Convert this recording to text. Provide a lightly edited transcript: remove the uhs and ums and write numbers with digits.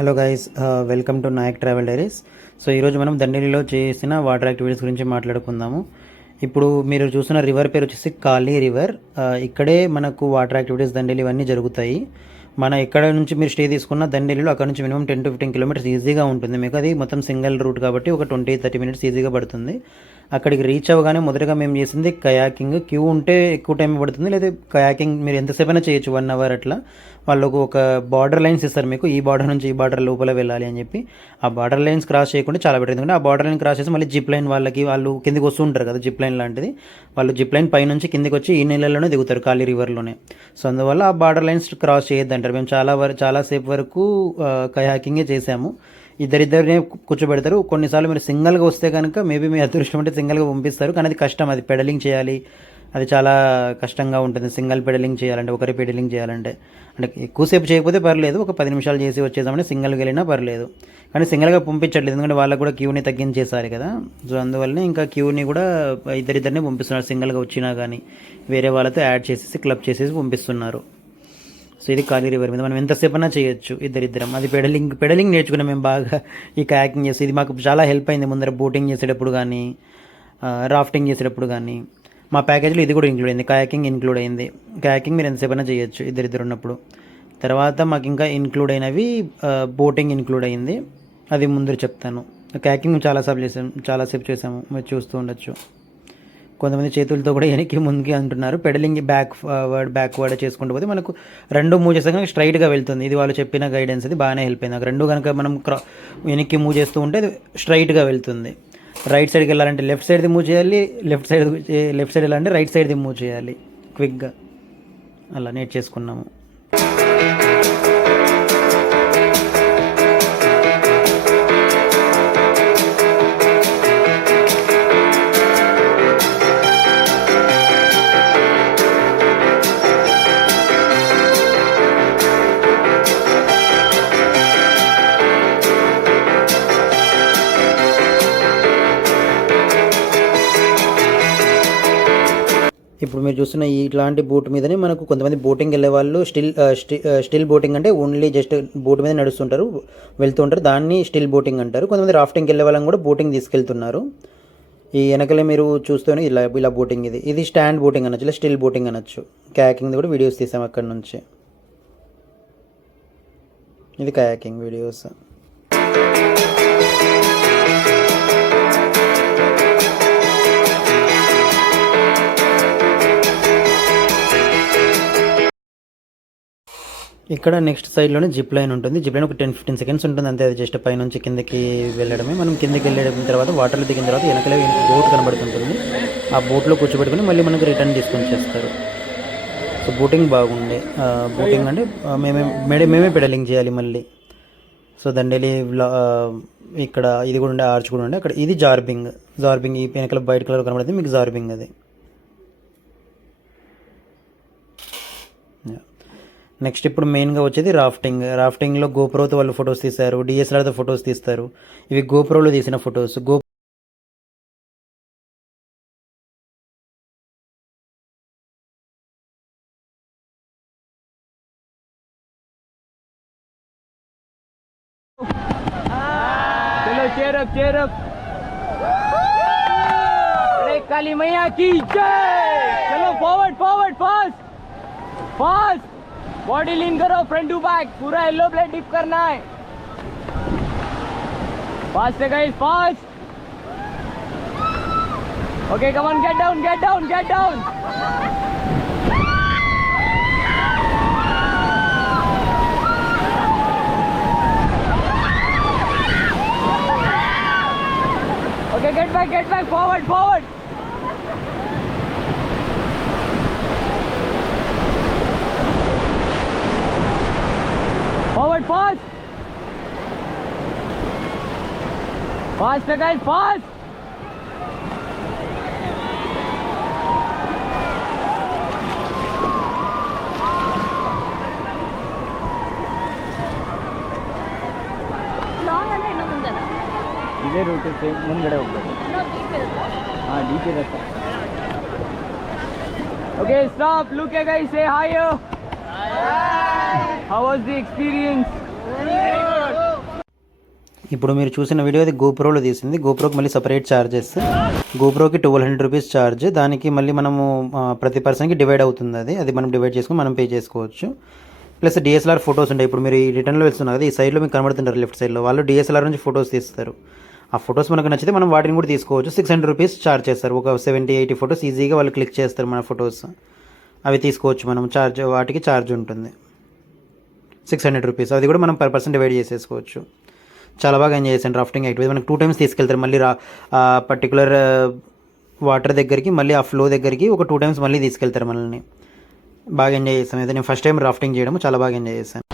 Hello guys, welcome to Nayak travel diaries. So ఈరోజు మనం దండేలిలో చేసిన వాటర్ యాక్టివిటీస్ గురించి మాట్లాడుకుందాము. ఇప్పుడు మీరు చూసిన రివర్ పేరు వచ్చేసి కాళీ రివర్. ఇక్కడే మనకు వాటర్ యాక్టివిటీస్ దండేలి ఇవన్నీ జరుగుతాయి. మన ఎక్కడ నుంచి మీరు స్టే తీసుకున్న దండేలిలో అక్కడ నుంచి మినిమం 10 to 15 కిలోమీటర్స్ ఈజీగా ఉంటుంది మీకు. అది మొత్తం సింగిల్ రూట్ కాబట్టి ఒక 20-30 మినిట్స్ ఈజీగా పడుతుంది. అక్కడికి రీచ్ అవ్వగానే మొదటగా మేము చేసింది కయాకింగ్. క్యూ ఉంటే ఎక్కువ టైం పడుతుంది, లేదా కయాకింగ్ మీరు ఎంతసేపు అయినా చేయొచ్చు, 1 అవర్ అట్లా. వాళ్ళకు ఒక బార్డర్ లైన్స్ ఇస్తారు మీకు, ఈ బార్డర్ నుంచి ఈ బార్డర్ లోపల వెళ్ళాలి అని చెప్పి. ఆ బార్డర్ లైన్స్ క్రాస్ చేయకుండా చాలా బెటర్, ఎందుకంటే ఆ బార్డర్ లైన్ క్రాస్ చేసి మళ్ళీ జిప్ లైన్ వాళ్ళు కిందికి వస్తూ ఉంటారు కదా, జిప్ లైన్ లాంటిది. వాళ్ళు జిప్ లైన్ పై నుంచి కిందికి వచ్చి ఈ నీళ్ళలోనే దిగుతారు, కాళీ రివర్లోనే. సో అందువల్ల ఆ బార్డర్ లైన్స్ క్రాస్ చేయొద్దంటారు. మేము చాలాసేపు వరకు కయాకింగే చేసాము. ఇద్దరిద్దరినే కూర్చోబెడతారు. కొన్నిసార్లు మీరు సింగిల్గా వస్తే కనుక మేబీ మీ అదృష్టం అంటే సింగిల్గా పంపిస్తారు, కానీ అది కష్టం. అది పెడలింగ్ చేయాలి, అది చాలా కష్టంగా ఉంటుంది. సింగిల్ పెడలింగ్ చేయాలంటే, ఒకరి పెడలింగ్ చేయాలంటే. అంటే ఎక్కువసేపు చేయకపోతే పర్లేదు, ఒక 10 నిమిషాలు చేసి వచ్చేసామని సింగిల్గా వెళ్ళినా పర్లేదు. కానీ సింగిల్గా పంపించట్లేదు, ఎందుకంటే వాళ్ళకు కూడా క్యూని తగ్గించేసారు కదా. సో అందువల్లనే ఇంకా క్యూని కూడా ఇద్దరిద్దరినే పంపిస్తున్నారు. సింగిల్గా వచ్చినా కానీ వేరే వాళ్ళతో యాడ్ చేసేసి క్లబ్ చేసేసి పంపిస్తున్నారు. సో ఇది కాళీ రివర్ మీద మనం ఎంతసేపు అయినా చేయొచ్చు ఇద్దరిద్దరం. అది పెడలింగ్ నేర్చుకున్నాం మేము బాగా ఈ కయాకింగ్ చేసి. ఇది మాకు చాలా హెల్ప్ అయింది ముందర బోటింగ్ చేసేటప్పుడు కానీ, రాఫ్టింగ్ చేసేటప్పుడు కానీ. మా ప్యాకేజ్లో ఇది కూడా ఇంక్లూడ్ అయింది, కయాకింగ్ ఇంక్లూడ్ అయింది. కయాకింగ్ మీరు ఎంతసేపు అయినా చేయొచ్చు ఇద్దరిద్దరు ఉన్నప్పుడు. తర్వాత మాకు ఇంకా ఇంక్లూడ్ అయినవి బోటింగ్ ఇంక్లూడ్ అయింది, అది ముందు చెప్తాను. కయాకింగ్ చాలాసేపు చేసాము, మీరు చూస్తూ ఉండొచ్చు. కొంతమంది చేతులతో కూడా వెనక్కి ముందుకి అంటున్నారు. పెడలింగ్ బ్యాక్వర్డ్ చేసుకుంటూ పోతే మనకు రెండు మూవ్ చేస్తే కనుక స్ట్రైట్గా వెళ్తుంది. ఇది వాళ్ళు చెప్పిన గైడెన్స్, అది బాగానే హెల్ప్ అయింది నాకు. రెండు కనుక మనం వెనక్కి మూవ్ చేస్తూ ఉంటే అది స్ట్రైట్గా వెళ్తుంది. రైట్ సైడ్కి వెళ్ళాలంటే లెఫ్ట్ సైడ్ది మూవ్ చేయాలి, లెఫ్ట్ సైడ్ వెళ్ళాలంటే రైట్ సైడ్ది మూవ్ చేయాలి క్విక్గా. అలా నేర్చేసుకున్నాము. ఇప్పుడు మీరు చూస్తున్న ఇట్లాంటి బోట్ మీదనే మనకు కొంతమంది బోటింగ్ వెళ్ళే వాళ్ళు స్టిల్ బోటింగ్ అంటే ఓన్లీ జస్ట్ బోట్ మీద నడుస్తుంటారు, వెళ్తూ ఉంటారు, దాన్ని స్టిల్ బోటింగ్ అంటారు. కొంతమంది రాఫ్టింగ్కి వెళ్ళే వాళ్ళని కూడా బోటింగ్ తీసుకెళ్తున్నారు. ఈ వెనకలే మీరు చూస్తూనే ఇలా బోటింగ్, ఇది స్టాండ్ బోటింగ్ అనొచ్చు, ఇలా స్టిల్ బోటింగ్ అనొచ్చు. కయాకింగ్ కూడా వీడియోస్ తీసాం అక్కడ నుంచి. ఇది కయాకింగ్ వీడియోస్. ఇక్కడ నెక్స్ట్ సైడ్లోనే జిప్ లైన్ ఉంటుంది. జిప్ లైన్ ఒక 10-15 సెకండ్స్ ఉంటుంది అంతే. అది జస్ట్ పై నుంచి కిందకి వెళ్ళడమే. మనం కిందకి వెళ్ళిన తర్వాత వాటర్లో దిగిన తర్వాత వెనకలే బోట్ కనబడుతుంటుంది. ఆ బోట్లో కూర్చోబెట్టుకుని మళ్ళీ మనకు రిటర్న్ తీసుకొని చేస్తారు. సో బోటింగ్ బాగుండే. బోటింగ్ అంటే మేమే పెడలింగ్ చేయాలి మళ్ళీ. సో దండేలి ఇక్కడ ఇది కూడా ఉండే, ఆర్చ్ కూడా ఉండే. అక్కడ ఇది జార్బింగ్. ఈ వెనకల వైట్ కలర్ కనబడుతుంది మీకు, జార్బింగ్ అది. నెక్స్ట్ ఇప్పుడు మెయిన్గా వచ్చేది రాఫ్టింగ్లో గోప్రోతో వాళ్ళు ఫొటోస్ తీస్తారు, డిఎస్ఎల్ఆర్తో ఫొటోస్ తీస్తారు. ఇవి గోప్రోలో తీసిన ఫొటోస్. चलो काली मैया की जय। चलो फॉरवर्ड फास्ट बॉडी लीन करो, फ्रंट टू बैक, पूरा येलो प्लेट डिप करना है. फास्ट है guys, fast. Okay come on, get down. Okay, get back, forward. Forward, fast guys, fast. Long and no mundana. ಇದೇ ರೂಟ್ ಮುಂದ್ಗಡೆ ಹೋಗ್ಬೇಕು. ಹಾಂ ಡಿ ಪಿ ರಸ್ತೆ. Okay stop, look A guys, say hi. How was the experience? Very good. ఇప్పుడు మీరు చూసిన video అది గోప్రోలో తీసింది. గోప్రోకి మళ్ళీ సపరేట్ ఛార్జెస్. గోప్రోకి 1200 rupees charge. దానికి మళ్ళీ మనము ప్రతి పర్సన్కి డివైడ్ అవుతుంది. అది మనం డివైడ్ చేసుకుని మనం పే చేసుకోవచ్చు. ప్లస్ డిఎస్ఎల్ఆర్ ఫొటోస్ ఉంటాయి. ఇప్పుడు మీరు ఈ రిటర్న్లో వెళ్తున్నారు కదా, ఈ సైడ్లో మీకు కనబడుతుంటారు లెఫ్ట్ సైడ్లో, వాళ్ళు డిఎస్ఎల్ఆర్ నుంచి ఫొటోస్ తీస్తారు. ఆ ఫొటోస్ మనకు నచ్చితే మనం వాటిని కూడా తీసుకోవచ్చు. 600 రూపీస్ ఛార్జ్ చేస్తారు. ఒక 70-80 ఫొటోస్ ఈజీగా వాళ్ళు క్లిక్ చేస్తారు మన ఫొటోస్. అవి తీసుకోవచ్చు మనం. వాటికి ఛార్జ్ ఉంటుంది 600 రూపీస్. అది కూడా మనం పర్ పర్సన్ డివైడ్ చేసేసుకోవచ్చు. చాలా బాగా ఎంజాయ్ చేశాను రాఫ్టింగ్ యాక్టివిటీ. మనకు 2 టైమ్స్ తీసుకెళ్తారు మళ్ళీ పర్టికులర్ వాటర్ దగ్గరికి, మళ్ళీ ఆ ఫ్లో దగ్గరికి ఒక 2 టైమ్స్ మళ్ళీ తీసుకెళ్తారు మనల్ని. బాగా ఎంజాయ్ చేస్తాం. అయితే నేను ఫస్ట్ టైం రాఫ్టింగ్ చేయడం చాలా బాగా ఎంజాయ్ చేశాను.